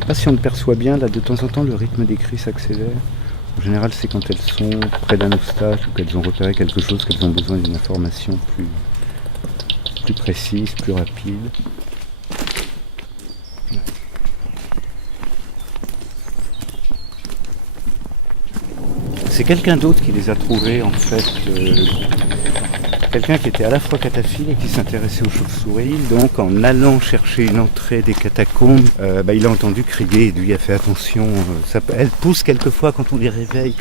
sais pas si on le perçoit bien, là de temps en temps le rythme des cris s'accélère. En général c'est quand elles sont près d'un obstacle ou qu'elles ont repéré quelque chose, qu'elles ont besoin d'une information plus précise, plus rapide. C'est quelqu'un d'autre qui les a trouvés en fait. Quelqu'un qui était à la fois cataphile et qui s'intéressait aux chauves-souris. Donc en allant chercher une entrée des catacombes, il a entendu crier et lui a fait attention. Elles poussent quelquefois quand on les réveille,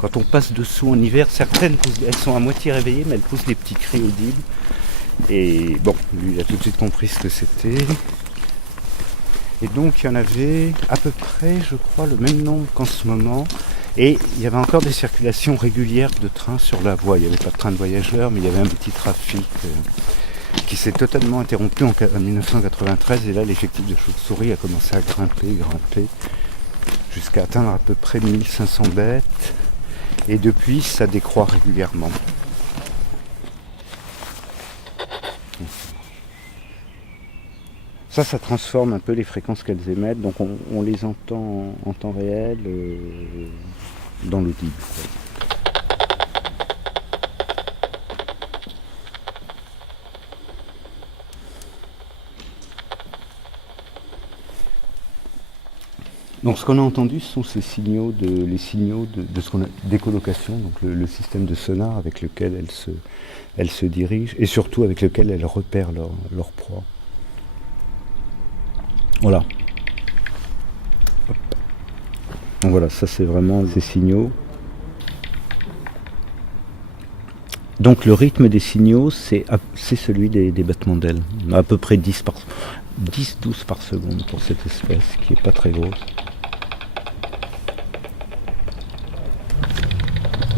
quand on passe dessous en hiver. Certaines poussent, elles sont à moitié réveillées mais elles poussent des petits cris audibles. Et bon, lui il a tout de suite compris ce que c'était. Et donc il y en avait à peu près, je crois, le même nombre qu'en ce moment. Et il y avait encore des circulations régulières de trains sur la voie. Il n'y avait pas de train de voyageurs, mais il y avait un petit trafic qui s'est totalement interrompu en 1993. Et là, l'effectif de chauves-souris a commencé à grimper, jusqu'à atteindre à peu près 1500 bêtes. Et depuis, ça décroît régulièrement. Ça transforme un peu les fréquences qu'elles émettent. Donc on les entend en temps réel dans l'audible. Donc ce qu'on a entendu, ce sont les signaux de ce qu'on a d'écholocation, donc le système de sonar avec lequel elles se dirigent et surtout avec lequel elles repèrent leur proie. Voilà. Donc voilà, ça c'est vraiment ces signaux. Donc le rythme des signaux, c'est celui des battements d'ailes. À peu près 10-12 par seconde pour cette espèce qui n'est pas très grosse.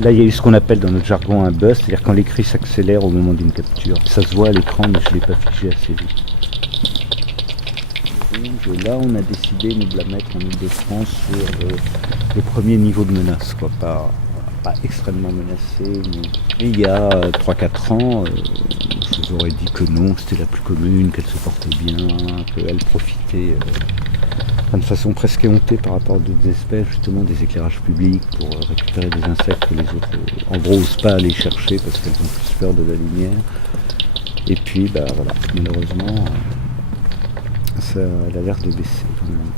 Là, il y a eu ce qu'on appelle dans notre jargon un buzz, c'est-à-dire quand les cris s'accélèrent au moment d'une capture. Ça se voit à l'écran, mais je ne l'ai pas figé assez vite. Et là, on a décidé nous de la mettre en Ile-de-France sur le premier niveau de menace, quoi. Pas extrêmement menacée. Mais il y a 3-4 ans, je vous aurais dit que non, c'était la plus commune, qu'elle se portait bien, qu'elle profitait de façon presque éhontée par rapport à d'autres espèces, justement des éclairages publics pour récupérer des insectes que les autres, en gros, n'osent pas aller chercher parce qu'elles ont plus peur de la lumière. Et puis, voilà, malheureusement, elle a l'air de baisser quand même.